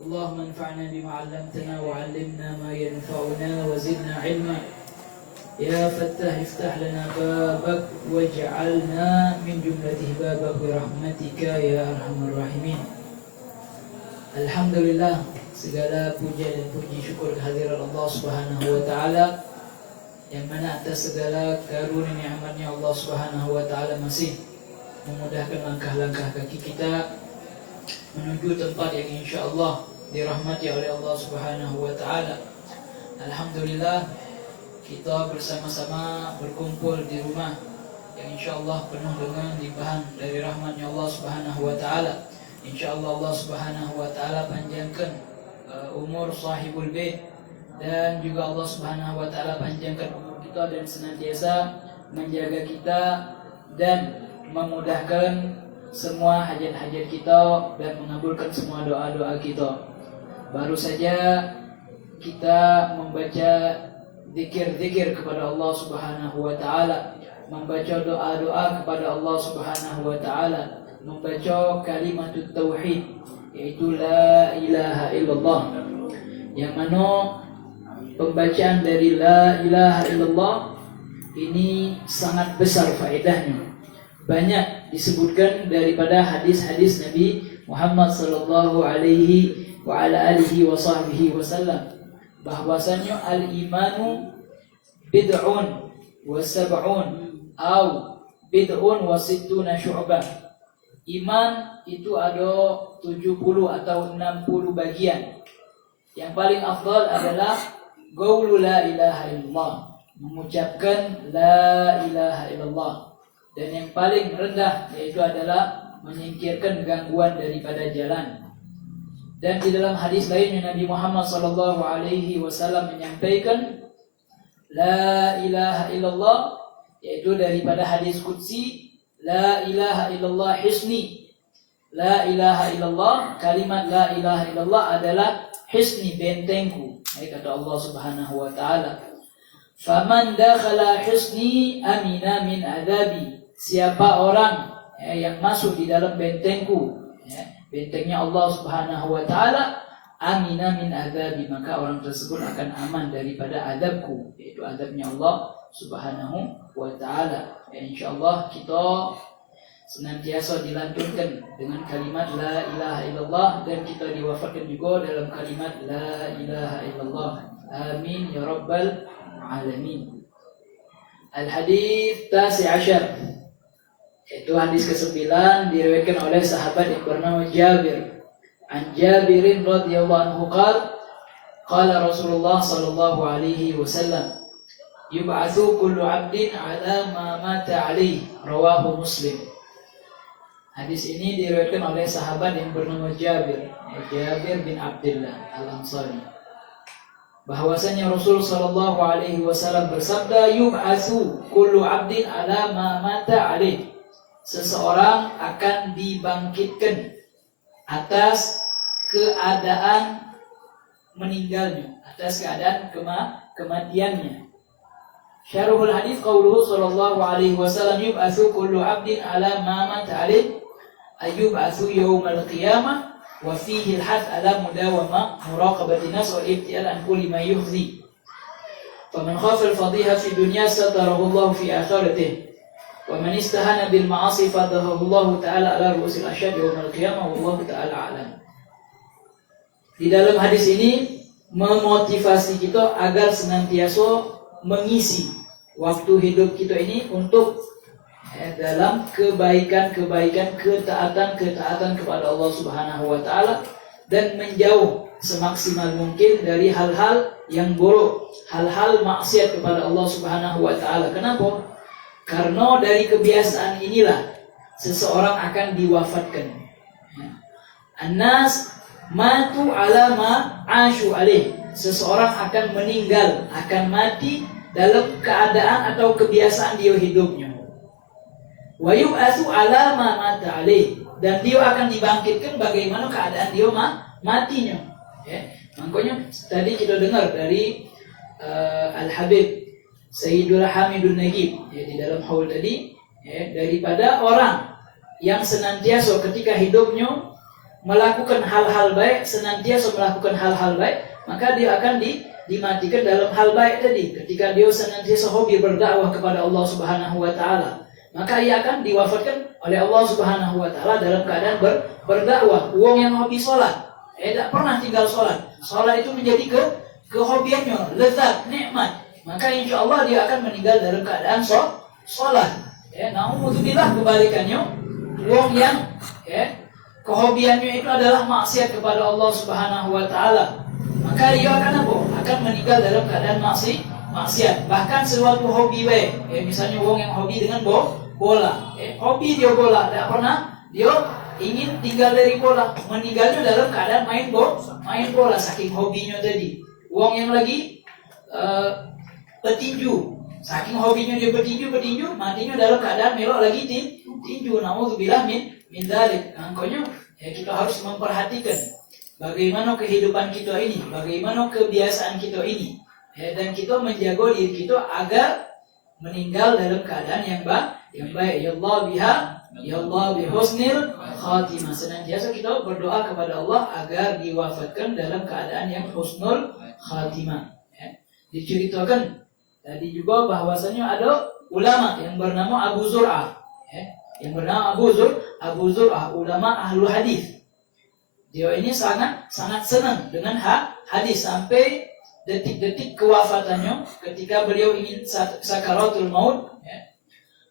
اللهم انفعنا بما علمتنا وعلمنا ما ينفعنا وزدنا علما يا فتاح افتح لنا بابك واجعلنا من جملة بابك برحمتك يا أرحم الراحمين. Alhamdulillah, segala puja dan puji syukur kehadiran Allah Subhanahu wa taala yang mana atas segala karunia nikmatnya Allah Subhanahu wa taala masih memudahkan langkah-langkah kaki kita menuju tempat yang insyaallah dirahmati oleh Allah Subhanahu wa taala. Alhamdulillah, kita bersama-sama berkumpul di rumah yang insyaallah penuh dengan limpahan dari rahmatnya Allah Subhanahu wa taala. InsyaAllah Allah Subhanahu wa ta'ala panjangkan umur sahibul bait, dan juga Allah Subhanahu wa ta'ala panjangkan umur kita dan senantiasa menjaga kita dan memudahkan semua hajat-hajat kita dan mengabulkan semua doa-doa kita. Baru saja kita membaca zikir-zikir kepada Allah Subhanahu wa ta'ala, membaca doa-doa kepada Allah Subhanahu wa ta'ala, membaca kalimat tauhid, yaitu la ilaha illallah, yang mana pembacaan dari la ilaha illallah ini sangat besar faedahnya. Banyak disebutkan daripada hadis-hadis Nabi Muhammad sallallahu alaihi wa ala alihi wa sahbihi wasallam bahwasanya al-imanu bid'un wa sab'un au bid'un wa sittuna syu'bah. Iman itu ada 70 atau 60 bagian. Yang paling afdal adalah qaulu la ilaha illallah, mengucapkan la ilaha illallah. Dan yang paling rendah yaitu adalah menyingkirkan gangguan daripada jalan. Dan di dalam hadis lainnya Nabi Muhammad sallallahu alaihi wasallam menyampaikan la ilaha illallah, yaitu daripada hadis qudsi, la ilaha illallah hisni. La ilaha illallah, kalimat la ilaha illallah adalah hisni, bentengku, kata Allah Subhanahu wa taala. Faman dakhala hisni amina min adabi. Siapa orang yang masuk di dalam bentengku, bentengnya Allah Subhanahu wa taala, amina min adabi, maka orang tersebut akan aman daripada adabku, yaitu adabnya Allah Subhanahu wa ta'ala. InsyaAllah kita senantiasa dilantunkan dengan kalimat la ilaha illallah, dan kita diwafatkan juga dalam kalimat la ilaha illallah. Amin ya rabbal alamin. Al-hadith tasi ashar, itu hadis ke-9, diriwayatkan oleh sahabat yang bernama Jabir. An Jabirin radhiyallahu anhu qala Rasulullah sallallahu alaihi wasallam, yub'atsu kullu 'abdin 'ala ma mata 'alaihi, rawahu Muslim. Hadis ini diriwayatkan oleh sahabat yang bernama Jabir bin Abdullah Al-Ansari, bahwasanya Rasul sallallahu alaihi wasallam bersabda, yub'atsu kullu 'abdin 'ala ma mata 'alaihi, seseorang akan dibangkitkan atas keadaan meninggalnya, atas keadaan kematiannya. Syarhul hadis qauluhu sallallahu alaihi wasallam, yub'atsu kullu 'abdin 'ala ma mata 'alaihi, ayyub'atsu yaumal qiyamah, wa fihi al-hath 'ala mudawama muraqabati nas wal ibtial an kulli ma yukhzi. Faman khafa al-fadhiha fi dunya satarahu Allah fi akhiratihi, wa man istahana bil ma'asi fadahahu Allah ta'ala 'ala ru'usil ashad yaumal qiyamah, wallahu ta'ala a'lam. Di dalam hadis ini memotivasi kita agar senantiasa mengisi waktu hidup kita ini untuk dalam kebaikan-kebaikan, ketaatan-ketaatan kepada Allah Subhanahu wa taala, dan menjauh semaksimal mungkin dari hal-hal yang buruk, hal-hal maksiat kepada Allah Subhanahu wa taala. Kenapa? Karena dari kebiasaan inilah seseorang akan diwafatkan. An-nas matu ala ma asyu alaih. Seseorang akan meninggal, akan mati dalam keadaan atau kebiasaan dia hidupnya. Wa yub'atsu 'ala ma mata 'alaih, dan dia akan dibangkitkan bagaimana keadaan dia matinya. Makanya tadi kita dengar dari Al-Habib Sayyidul Hamidun Nagib di dalam haul tadi, daripada orang yang senantiasa ketika hidupnya melakukan hal-hal baik, senantiasa melakukan hal-hal baik, maka dia akan dimatikan dalam hal baik tadi. Ketika dia senantiasa hobi berdakwah kepada Allah Subhanahu wa taala, maka ia akan diwafatkan oleh Allah Subhanahu wa taala dalam keadaan berdakwah. Wong yang hobi salat, tidak pernah tinggal salat. Salat itu menjadi kehobiannya, lezat, nikmat. Maka insya Allah dia akan meninggal dalam keadaan salat. Naudzubillah kebalikannya, wong yang kehobiannya itu adalah maksiat kepada Allah Subhanahu wa taala, maka dia akan apa? Akan meninggal dalam keadaan maksiat. Bahkan suatu hobi misalnya wong yang hobi dengan bola, hobi dia bola, tidak pernah dia ingin tinggal dari bola, meninggalnya dalam keadaan main bola saking hobinya tadi. Wong yang lagi petinju, saking hobinya dia petinju, matinya dalam keadaan melok lagi tinju. Naudzubillah min dzalik. Angkonya kita harus memperhatikan bagaimana kehidupan kita ini, bagaimana kebiasaan kita ini, dan kita menjaga diri kita agar meninggal dalam keadaan yang baik. Ya Allah bihusnil khatimah. Senantiasa kita berdoa kepada Allah agar diwafatkan dalam keadaan yang husnul khatimah. Diceritakan tadi juga bahwasanya ada ulama yang bernama Abu Zur'ah, Abu Zur'ah, ulama ahlul hadis. Dia ini sangat senang dengan hadis sampai detik-detik kewafatannya ketika beliau ingin sakaratul maut.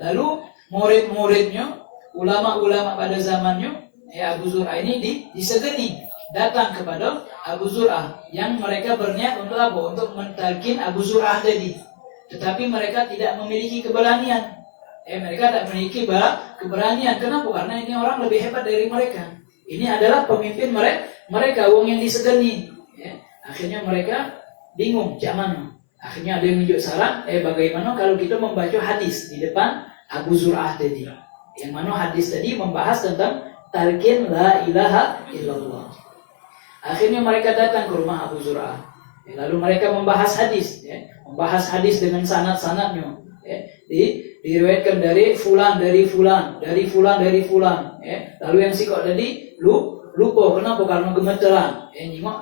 Lalu murid-muridnya, ulama-ulama pada zamannya, Abu Zur'ah ini disegeni datang kepada Abu Zur'ah yang mereka berniat untuk apa? Untuk mentalkin Abu Zur'ah tadi. Tetapi mereka tidak memiliki keberanian. Mereka tidak memiliki keberanian. Kenapa? Karena ini orang lebih hebat dari mereka. Ini adalah pemimpin mereka, wong yang disegeni. Akhirnya mereka bingung, mana. Akhirnya ada yang menunjuk saran, bagaimana kalau kita membaca hadis di depan Abu Zur'ah tadi. Yang mana hadis tadi membahas tentang talqin la ilaha illallah. Akhirnya mereka datang ke rumah Abu Zur'ah. Lalu mereka membahas hadis, dengan sanad-sanadnya. Diriwayatkan dari fulan. Lalu yang sikok tadi lupa. Kenapa? Karena gemeteran. Nyingok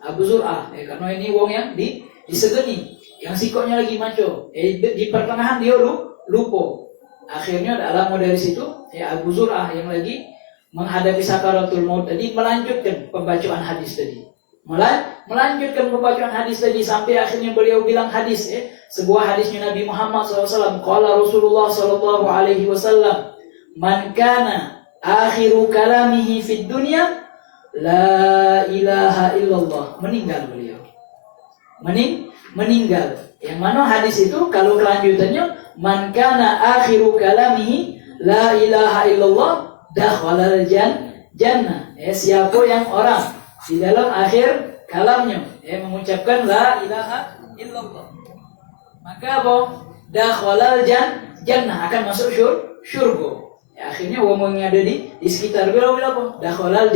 Abu Zur'ah. Karena ini wong yang disegeni. Yang sikoknya lagi maco. Di pertengahan dia lupa. Akhirnya tak lama dari situ, Abu Zur'ah yang lagi menghadapi sakaratul maut tadi melanjutkan pembacaan hadis tadi. Melanjutkan pembacaan hadis tadi sampai akhirnya beliau bilang hadis, sebuah hadisnya Nabi Muhammad SAW. Qala Rasulullah sallallahu alaihi wasallam, "Man kana akhiru kalamihi fid dunya la ilaha illallah." Meninggal beliau. Meninggal. Yang mana hadis itu kalau kelanjutannya, "Man kana akhiru kalamihi la ilaha illallah dakhalal jannah." Siapa yang orang di dalam akhir kalamnya mengucapkan la ilaha illallah, maka apa? Dakhalal jannah, akan masuk syurga. Akhirnya wong yang ada di sekitar beliau apa? Dakhalal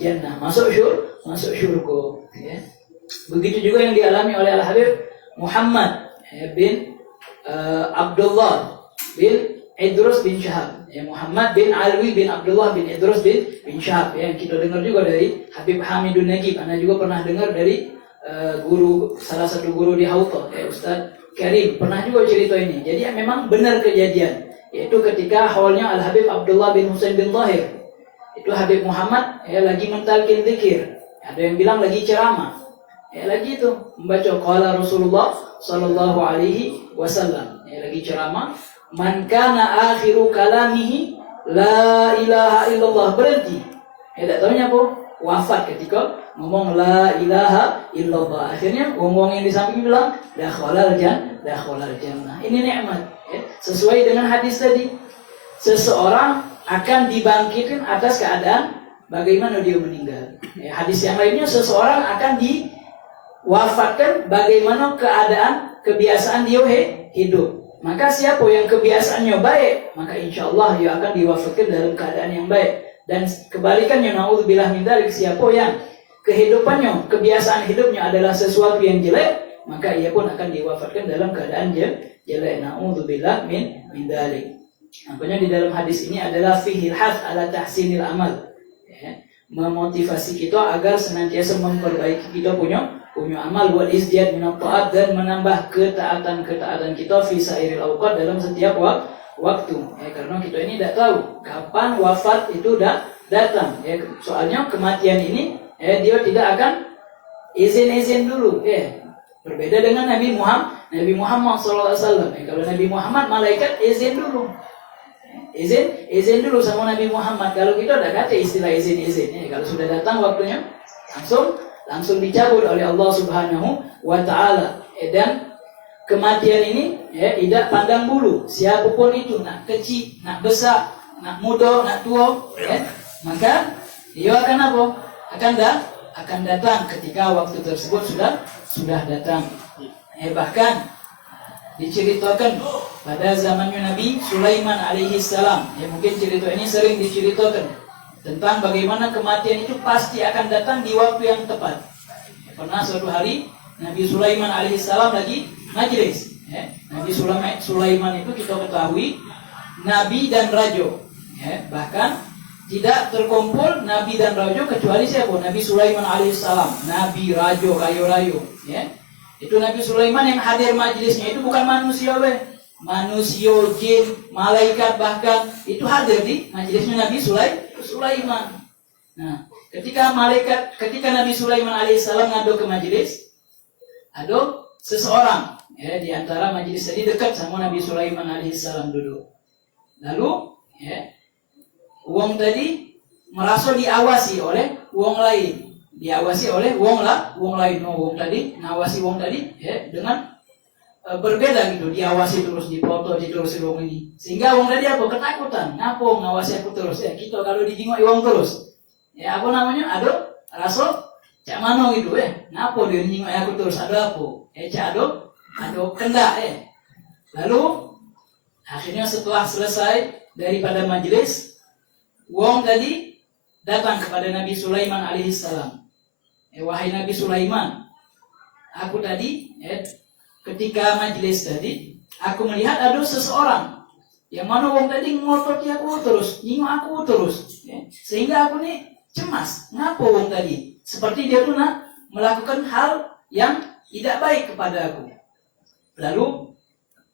jannah, masuk syurga. Begitu juga yang dialami oleh Al-Habib Muhammad bin Abdullah bin Idrus bin Syahab, Muhammad bin Alwi bin Abdullah bin Idrus bin Syahab, yang kita dengar juga dari Habib Hamidun Nagib. Anda juga pernah dengar dari salah satu guru di Hauta, Ustaz Karim, pernah juga cerita ini. Jadi memang benar kejadian, yaitu ketika haulnya Al Habib Abdullah bin Husain bin Zahir, itu Habib Muhammad lagi mentalkin zikir, ada yang bilang lagi ceramah, lagi itu membaca qala Rasulullah sallallahu alaihi wasallam, lagi ceramah. Man kana akhiru kalamihi la ilaha illallah, berhenti. Tak tahunya apa? Wafat ketika ngomong la ilaha illallah. Akhirnya ngomong yang di samping bilang dakhalal jannah. Ini nikmat. Sesuai dengan hadis tadi. Seseorang akan dibangkitkan atas keadaan bagaimana dia meninggal. Hadis yang lainnya, seseorang akan diwafatkan bagaimana keadaan kebiasaan dia hidup. Maka siapa yang kebiasaannya baik, maka insya Allah dia akan diwafatkan dalam keadaan yang baik. Dan kebalikannya, naudzubillah min dzalik, siapa yang kehidupannya, kebiasaan hidupnya adalah sesuatu yang jelek, maka ia pun akan diwafatkan dalam keadaan jelek. Naudzubillah min dzalik. Makanya di dalam hadis ini adalah fihil hath ala tahsinil amal. memotivasi kita agar senantiasa memperbaiki kita punya amal, buat izdiad min taat, dan menambah ketaatan kita fi sairil awqat, dalam setiap waktu. Karena kita ini tidak tahu kapan wafat itu datang. Soalnya kematian ini dia tidak akan izin dulu. Berbeda dengan Nabi Muhammad SAW. Kalau Nabi Muhammad, malaikat izin dulu. Izin dulu sama Nabi Muhammad. Kalau kita udah kata istilah izin. Kalau sudah datang waktunya, langsung dicabut oleh Allah Subhanahu wa Ta'ala. Dan kematian ini tidak pandang bulu. Siapapun itu, nak kecil, nak besar, nak muda, nak tua, maka dia akan apa? Akan datang ketika waktu tersebut sudah datang. Bahkan diceritakan pada zamannya Nabi Sulaiman alaihi salam. Mungkin cerita ini sering diceritakan tentang bagaimana kematian itu pasti akan datang di waktu yang tepat. Pernah suatu hari Nabi Sulaiman alaihi salam lagi majlis. Nabi Sulaiman itu kita ketahui nabi dan raja. Bahkan tidak terkumpul nabi dan raja kecuali siapa? Nabi Sulaiman alaihissalam. Nabi, raja, rayo. Itu Nabi Sulaiman yang hadir majlisnya itu bukan manusia, manusia, jin, malaikat bahkan itu hadir di majlisnya Nabi Sulaiman. Nah, ketika Nabi Sulaiman alaihissalam ngadu ke majlis, ada seseorang di antara majlis tadi dekat sama Nabi Sulaiman alaihissalam duduk. Lalu wong tadi merasa diawasi oleh wong lain, wong lain. Wong tadi ngawasi wong tadi dengan berbeda gitu, diawasi terus, dipoto terus wong ini, sehingga wong tadi apa? Ketakutan. Ngapa ngawasi aku terus? Kita kalau dijingok wong terus, apa namanya? Ada rasa cak mano gitu, ngapa dia dijingok aku terus? Ada apa? Ada kendak. Lalu akhirnya setelah selesai daripada majelis, wong tadi datang kepada Nabi Sulaiman alaihissalam. Wahai Nabi Sulaiman, aku tadi ketika majelis tadi, aku melihat ada seseorang yang mana wong tadi ngototi aku terus, nyingok aku terus, sehingga aku nih cemas. Ngapa wong tadi? Seperti dia tuh nak melakukan hal yang tidak baik kepada aku. Lalu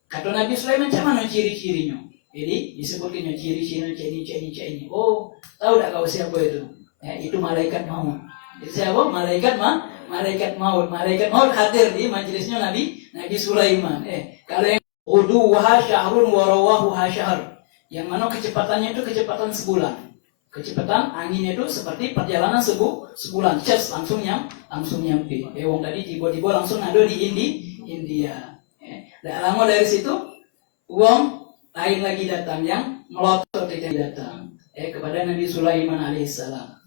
kata Nabi Sulaiman, macam mana ciri-cirinya? Jadi disebutkan ciri-cirinya ini. Oh, tahu tak kau siapa itu? Itu malaikat maut. Siapa? Malaikat maut. Malaikat maut hadir di majelisnya Nabi Sulaiman. Kalau yang uduha syahrun wa rawahuha syahr, yang mana kecepatannya itu kecepatan sebulan. Kecepatan anginnya itu seperti perjalanan sebulan. Just langsung nyampe. Wong tadi tiba-tiba langsung ada di India. Dan lama dari situ wong lain lagi datang yang melotot datang kepada Nabi Sulaiman alaihissalam.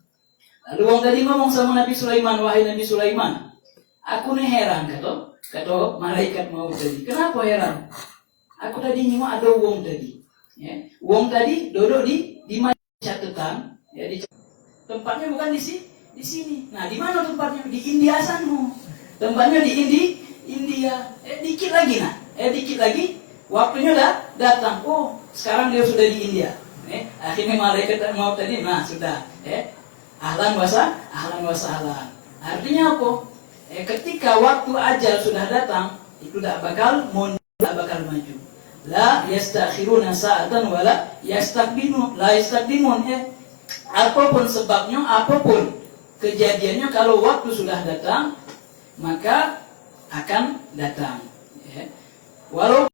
Lalu wong tadi ngomong sama Nabi Sulaiman, wahai Nabi Sulaiman, aku nih heran, kata malaikat maut tadi. Kenapa heran? Aku tadi nyingok ada wong tadi. Wong tadi duduk di catatan, tempatnya bukan di sini. Nah, di mana tempatnya? Di India sana. Tempatnya di India. Dikit lagi waktunya datang. Oh, sekarang dia sudah di India. Akhirnya malaikat mau tadi, nah sudah. Ahlan wa sahlan. Artinya apa? Ketika waktu ajal sudah datang, itu tidak bakal mundur, tidak bakal maju. La yastakhiruna sa'atan wa la yastaqdimun. Apapun sebabnya, apapun kejadiannya, kalau waktu sudah datang, maka akan datang. Walau